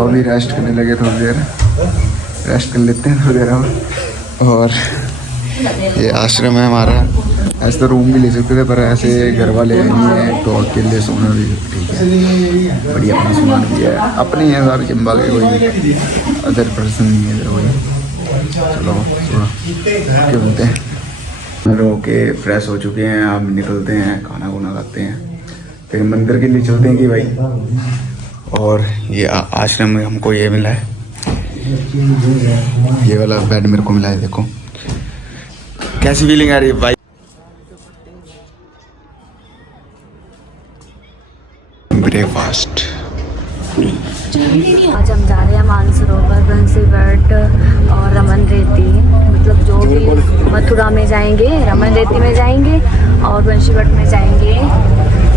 तो अभी रेस्ट करने लगे, थोड़ी देर रेस्ट कर लेते हैं थोड़ी देर हम। और ये आश्रम है हमारा। ऐसे तो रूम भी ले सकते थे, पर ऐसे घर वाले नहीं है तो अकेले सोना भी ठीक है। बढ़िया अपना सामान भी है, अपने ही है सारे चंबा के, कोई अदर पर्सन नहीं है इधर कोई। चलो क्या बोलते हैं, हम लोग के फ्रेश हो चुके हैं, अब निकलते हैं, खाना वाना खाते हैं, फिर मंदिर के लिए चलते हैं कि भाई। और ये आश्रम में हमको ये मिला है, ये वाला बेड मेरे को मिला है। देखो कैसी फीलिंग आ रही है भाई। ब्रेकफास्ट आज हम जा रहे हैं मानसरोवर, बंसीघाट और रमन रेती, मतलब जो भी मथुरा में जाएंगे, रमन रेती में जाएंगे और बंसीघाट में जाएंगे।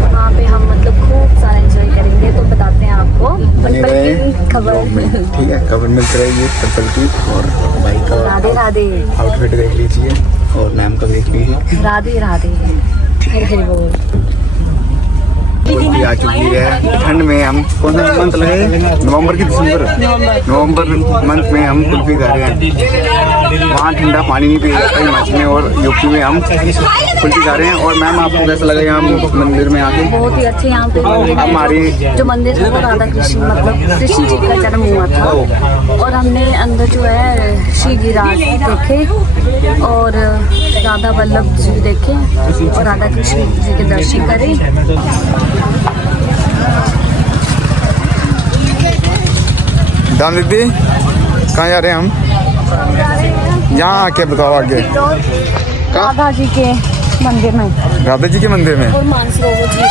वहाँ पे हम मतलब खूब सारा एंजॉय करेंगे, तो बताते हैं आपको खबर। ठीक है, खबर मिलती रहेगी पल की। और भाई का राधे राधे आउटफिट देख लीजिए और मैम का देख लीजिए। राधे राधे। हरे बोल। कुल्फी आ चुकी है। ठंड में हम कौन सा मंथ लगे, नवंबर की नवंबर मंथ में हम कुल्फी खा रहे हैं। वहाँ ठंडा पानी नहीं पिया जाता हिमाचल में, और यूपी में हम कुल्फी खा रहे हैं। और मैम आपको कैसा लगा यहाँ मंदिर में आके? बहुत ही अच्छे यहाँ पे हमारी जो मंदिर है वो राधा कृष्ण, मतलब कृष्ण जी का जन्म हुआ था। और हमने अंदर जो है श्री गिरिराज देखे और राधा वल्लभ जी देखे और राधा कृष्ण जी के दर्शन करे। दाम दीदी कहाँ जा रहे हैं हम? यहाँ आके बताओ आगे। राधा जी के मंदिर में। राधा जी के मंदिर में और मानसरोवर जी।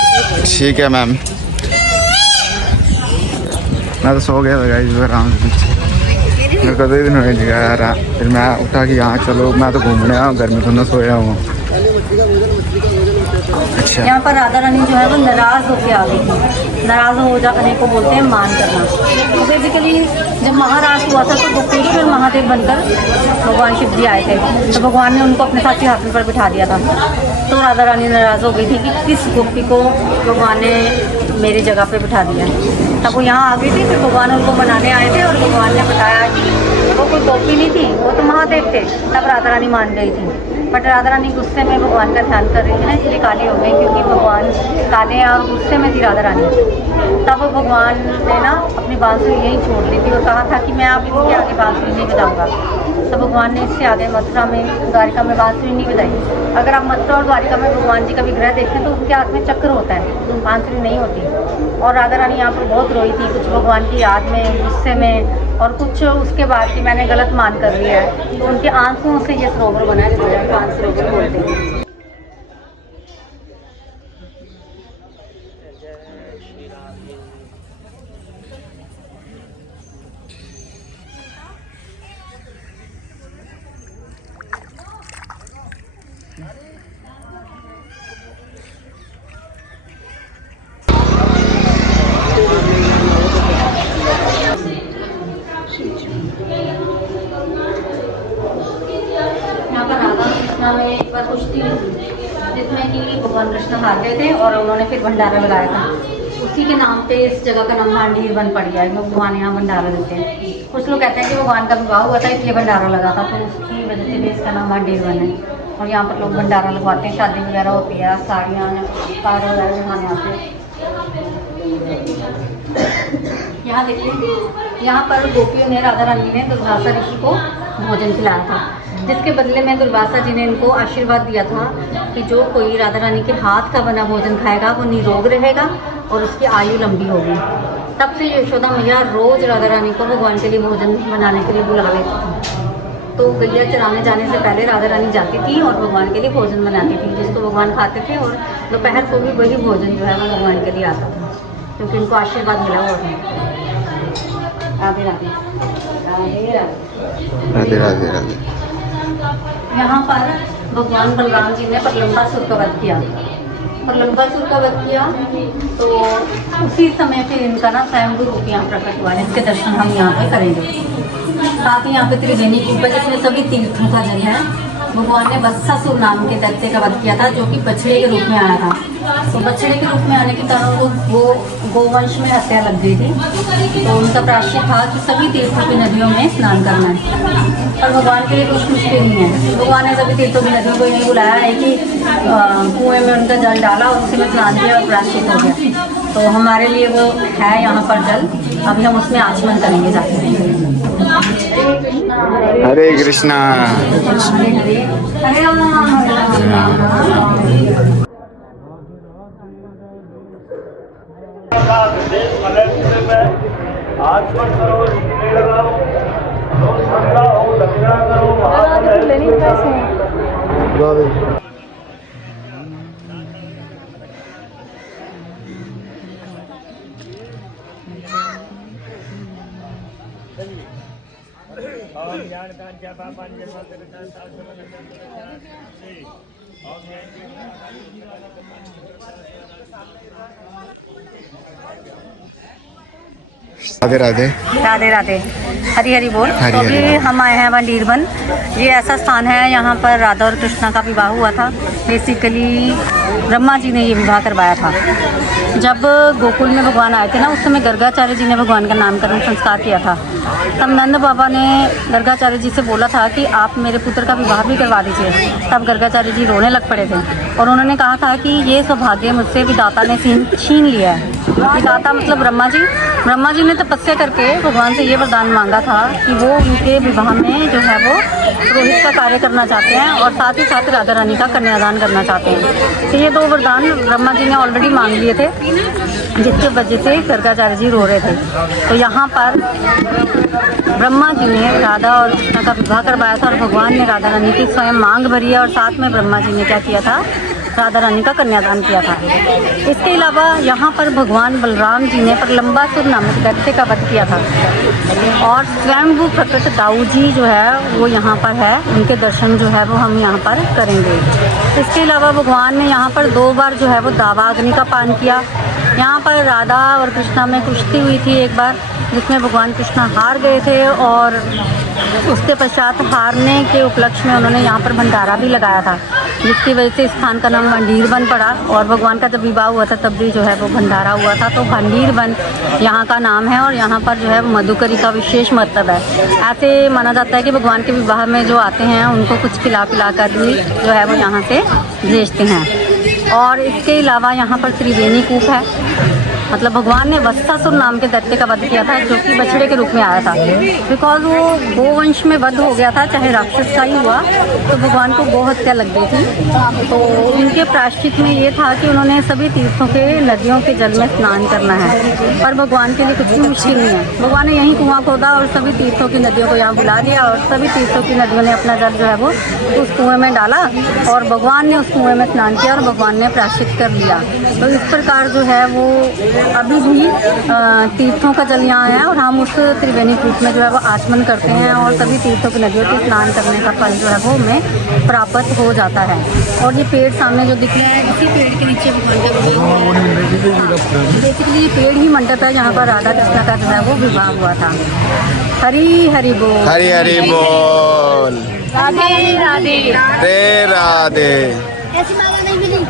ठीक है मैम। मैं तो सो गया था गाइस आराम से पीछे, मेरे को 2 दिन हो गए जगह यार। फिर मैं उठा कि यहाँ चलो, मैं तो घूमने आया हूँ, घर में तो ना सोया हूँ। अच्छा, यहाँ पर राधा रानी जो है वो नाराज होकर आ गई थी। नाराज हो जाने को बोलते हैं मान करना। तो बेसिकली जब महाराज हुआ था तो गोपेश्वर महादेव बनकर भगवान शिव जी आए थे, तो भगवान ने उनको अपने साथ हाथी पर बिठा दिया था। तो राधा रानी नाराज हो गई थी कि किस गोपी को भगवान ने मेरी जगह पे बिठा दिया। तब वो यहाँ आ गई थी, फिर भगवान उनको मनाने आए थे और भगवान ने बताया कि वो कोई गोपी नहीं थी, वो तो महादेव थे। तब राधा रानी मान गई थी। बट राधा रानी गुस्से में भगवान का ध्यान कर रही थी ना, इसलिए काली हो गई, क्योंकि भगवान काले हैं और गुस्से में थी राधा रानी। तब भगवान ने ना अपनी बांसुरी यहीं छोड़ ली थी और कहा था कि मैं आप इसके आगे बांसुरी नहीं बजाऊंगा। तो भगवान ने इससे आगे मथुरा में, द्वारिका में बांसुरी नहीं बजाई। अगर आप मथुरा और द्वारिका में भगवान जी का विग्रह देखें तो उनके हाथ में चक्र होता है, बांसुरी नहीं होती। और राधा रानी यहाँ पर बहुत रोई थी, कुछ भगवान की याद में, गुस्से में, और कुछ उसके बाद कि मैंने गलत मान कर लिया है। तो उनके आंसुओं से ये सरोवर बना है, जिसे मानसरोवर बोलते हैं। यहाँ पर राधा कृष्णा में एक बार कुश्ती हुई थी, जिसमें कि भगवान कृष्ण हार गए थे और उन्होंने फिर भंडारा लगाया था। उसी के नाम पे इस जगह का नाम भांडीर बन पड़ गया है। भगवान यहाँ भंडारा देते हैं। कुछ लोग कहते हैं कि भगवान का विवाह हुआ था इसलिए भंडारा लगा था, तो उसकी वजह से भी इसका नाम भांडीर बन है। और यहाँ पर लोग भंडारा लगवाते हैं, शादी वगैरह होती है, साड़ियाँ कार वगैरह जमाने आते हैं। यहाँ देखिए, यहाँ पर गोपियों ने, राधा रानी ने दुर्वासा ऋषि को भोजन खिलाया था, जिसके बदले में दुर्वासा जी ने इनको आशीर्वाद दिया था कि जो कोई राधा रानी के हाथ का बना भोजन खाएगा वो निरोग रहेगा और उसकी आयु लंबी होगी। तब से यशोदा मैया रोज राधा रानी को भगवान के लिए भोजन बनाने के लिए बुला लेती थी। तो गैया चराने जाने से पहले राधा रानी जाती थी और भगवान के लिए भोजन बनाती थी, जिसको भगवान खाते थे। और दोपहर को भी वही भोजन जो है वो भगवान के लिए आता था, क्योंकि उनको आशीर्वाद मिला हुआ था। राधे राधे राधे राधे राधे। यहाँ पर भगवान बलराम जी ने प्रलंबासुर का वध किया। प्रलंबासुर का वध किया तो उसी समय फिर इनका ना स्वयंभू रूप यहाँ प्रकट हुआ है, इसके दर्शन हम यहाँ पे करेंगे। साथ ही यहाँ पे त्रिवेणी कूप है, जिसमें सभी तीर्थों का जल है। भगवान ने वत्सासुर नाम के दैत्य का वध किया था, जो कि बछड़े के रूप में आया था। तो बछड़े के रूप में आने के कारण वो गोवंश में हत्या लग गई थी। तो उनका प्रायश्चित था कि सभी तीर्थों की नदियों में स्नान करना है। और भगवान के लिए कुछ मुश्किल नहीं है। भगवान ने सभी तीर्थों की नदियों को यही बुलाया है कि कुएं में उनका जल डाला और उसी में स्नान किया और प्रायश्चित हो गया। तो हमारे लिए वो है यहाँ पर जल, अभी हम उसमें आचमन करेंगे जाके। हरे कृष्णा। हरे राम। राधे राधे। राधे राधे। हरी हरी बोल। हरी तो हरी अभी बोल। हम आए हैं वंडीरवन। ये ऐसा स्थान है, यहाँ पर राधा और कृष्णा का विवाह हुआ था। बेसिकली ब्रह्मा जी ने ये विवाह करवाया था। जब गोकुल में भगवान आए थे ना, उस समय गर्गाचार्य जी ने भगवान का नामकरण संस्कार किया था। तब नंद बाबा ने गर्गाचार्य जी से बोला था कि आप मेरे पुत्र का विवाह भी करवा दीजिए। तब गर्गाचार्य जी रोने लग पड़े थे और उन्होंने कहा था कि ये सौभाग्य मुझसे विधाता ने छीन लिया है। विधाता मतलब ब्रह्मा जी। ब्रह्मा जी ने तपस्या करके भगवान से ये वरदान मांगा था कि वो उनके विवाह में जो है वो पुरोहित का कार्य करना चाहते हैं और साथ ही साथ राधा रानी का कन्यादान करना चाहते हैं। तो ये दो वरदान ब्रह्मा जी ने ऑलरेडी मांग लिए थे, जिसकी वजह से गर्गाचार्य जी रो रहे थे। तो यहाँ पर ब्रह्मा जी ने राधा और कृष्ण का विवाह करवाया था और भगवान ने राधा रानी की स्वयं मांग भरी है और साथ में ब्रह्मा जी ने क्या किया था, राधा रानी का कन्यादान किया था। इसके अलावा यहाँ पर भगवान बलराम जी ने प्रलंबासुर नामक दैत्य का वध किया था और स्वयंभू प्रकट दाऊ जी जो है वो यहाँ पर है। उनके दर्शन जो है वो हम यहाँ पर करेंगे। इसके अलावा भगवान ने यहाँ पर 2 बार जो है वो दावाग्नि का पान किया। यहाँ पर राधा और कृष्णा में कुश्ती हुई थी एक बार, जिसमें भगवान कृष्णा हार गए थे और उसके पश्चात हारने के उपलक्ष्य में उन्होंने यहाँ पर भंडारा भी लगाया था, जिसकी वजह से स्थान का नाम वंडीरवन पड़ा। और भगवान का जब विवाह हुआ था तब भी जो है वो भंडारा हुआ था। तो वंडीरवन यहाँ का नाम है और यहाँ पर जो है मधुकरी का विशेष महत्व है। ऐसे माना जाता है कि भगवान के विवाह में जो आते हैं उनको कुछ खिला पिला कर भी जो है वो यहाँ से भेजते हैं। और इसके अलावा यहाँ पर त्रिवेणी कूप है, मतलब भगवान ने वत्सासुर नाम के दैत्य का वध किया था, जो कि बछड़े के रूप में आया था। बिकॉज वो गोवंश में वध हो गया था, चाहे राक्षस का ही हुआ, तो भगवान को गो हत्या लग गई थी। तो उनके प्रायश्चित में ये था कि उन्होंने सभी तीर्थों के नदियों के जल में स्नान करना है। पर भगवान के लिए कुछ भी मुश्किल नहीं है। भगवान ने यहीं कुआं खोदा और सभी तीर्थों की नदियों को यहाँ बुला दिया और सभी तीर्थों की नदियों ने अपना जल जो है वो उस कुएँ में डाला और भगवान ने उस कुएँ में स्नान किया और भगवान ने प्रायश्चित कर लिया। तो इस प्रकार जो है वो अभी भी तीर्थों का जल यहाँ है और हम उस त्रिवेणी कूप में जो है वो आचमन करते हैं और सभी तीर्थों की नदियों के स्नान करने का फल जो है वो हमें प्राप्त हो जाता है। और ये पेड़ सामने जो दिख रहा है, इसी पेड़ के नीचे भगवान का विवाह, बेसिकली ये पेड़ ही मंडप है जहाँ पर राधा कृष्ण का जो है वो विवाह हुआ था। हरी हरी बोल। हरी हरी बोल। राधे राधे। राधे राधे। ऐसी माला नहीं मिली।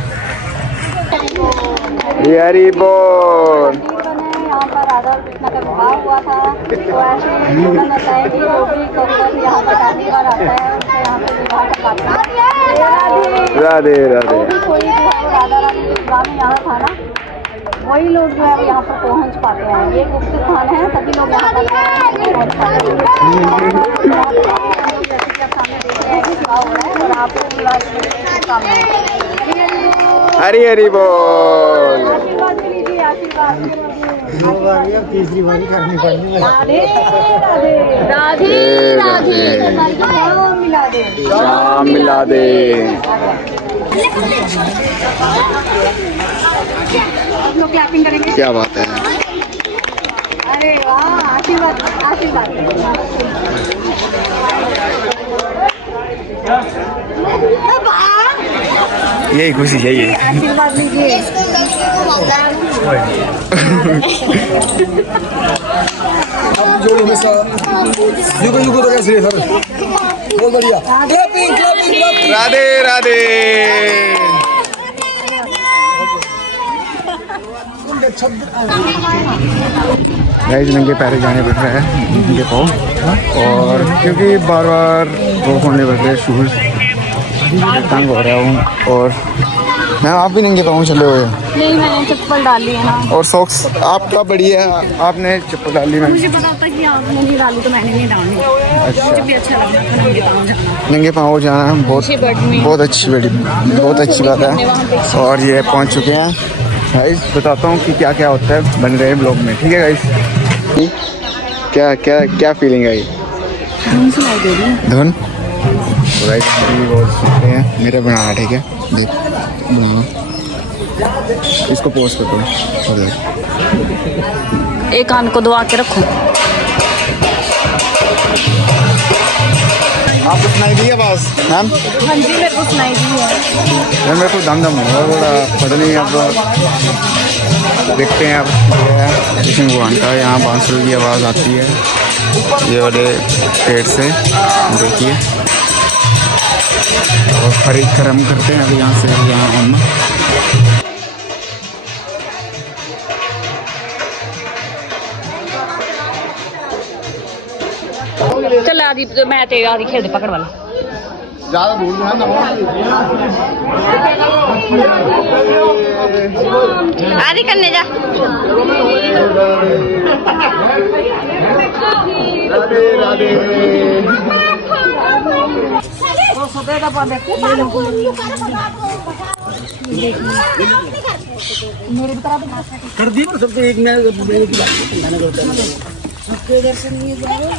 हरी हरी बोल। यहाँ पर राधा और कृष्ण का विवाह हुआ था। तो ऐसे बोला जाता है कि जो भी कौशल यहाँ पर पहली बार आता है उसको यहाँ पर विवाह करवाते हैं। राधे राधे। जो भी कोई जो है वो राधा रानी के विवाह में यहाँ था ना, वही लोग जो है वो यहाँ पर पहुँच पाते हैं। ये गुप्त स्थान है, सभी लोग यहाँ पर पहुँच पाते हैं। सामने देख रहे हैं कि विवाह हो रहा है और आपको विवाह की शुभकामनाएं। हरी हरी बोल। आशीर्वाद लीजिए, आशीर्वाद। तीसरी बारी करनी पड़नी है। राधे राधे राधे। शाम मिला दे, शाम मिला दे। आप लोग क्लैपिंग करेंगे। क्या बात है। अरे वाह, आशीर्वाद आशीर्वाद। यही खुशी चाहिए। आशीर्वाद लीजिए। जोड़ो में युग युग तो कैसे सर बहुत बढ़िया। राधे राधे। गाइस नंगे पैर जाने पड़ रहा है, नंगे पाँव, और क्योंकि बार बार वो होने पड़ रहे शूज, तंग हो रहा हूँ। और मैम आप भी नंगे पाँव चले हुए? नहीं, मैंने चप्पल डाली है ना। और सॉक्स आपका बढ़िया, आपने चप्पल डाली। मैं मुझे पता था कि आपने नहीं डाली तो मैंने नहीं डाली। अच्छा, मुझे भी अच्छा लगा था नंगे पाँव जाना। नंगे पाँव जाना बहुत अच्छी बात है। और ये पहुंच चुके हैं गाइस, बताता हूँ कि क्या क्या होता है बन रहे हैं ब्लॉग में, ठीक है गाइस? क्या क्या क्या फीलिंग आई? सुनाई दे रही है धुन तो गाइस बोल सकते हैं मेरा बनाना, ठीक है? देख इसको पोस्ट कर दो, एक कान को दबा के रखो। आपको सुनाई दी आवाज़ मैम? हाँ जी, मेरे को सुनाई दी है। यार मेरे को दम हुआ थोड़ा, पता नहीं। अब देखते हैं अब कृष्ण भगवान का यहाँ बांसुरी की आवाज़ आती है ये वाले पेड़ से, देखिए। और परिक्रम करते हैं अभी यहाँ से यहाँ हम। चल आदि मैं ते आदि खेल पकड़ वाला ज़्यादा दूर आदि करने जा। राधे राधे। कर दी तो सबको एक मैंने की बात सबके दर्शन नहीं जाओ।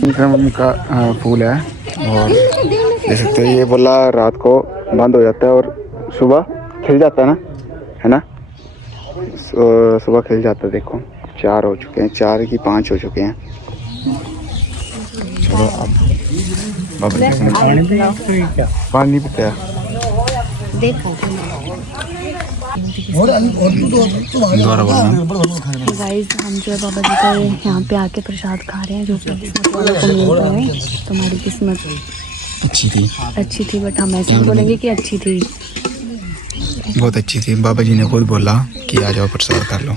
परिक्रम का फूल है, और देख सकते हो ये बोला रात को बंद हो जाता है और सुबह खिल जाता है ना, है ना? सुबह खिल जाता है। देखो 4 हो चुके हैं, 4 की 5 हो चुके हैं। चलो अब पानी पीते हैं। गाइस हम जो है बाबा जी का यहाँ पे आके प्रसाद खा रहे हैं, जो कि किस्मत वालों को मिलता है। तुम्हारी किस्मत अच्छी थी, बट हम ऐसे बोलेंगे कि अच्छी थी, बहुत अच्छी थी। बाबा जी ने खुद बोला कि आ जाओ प्रसाद कर लो।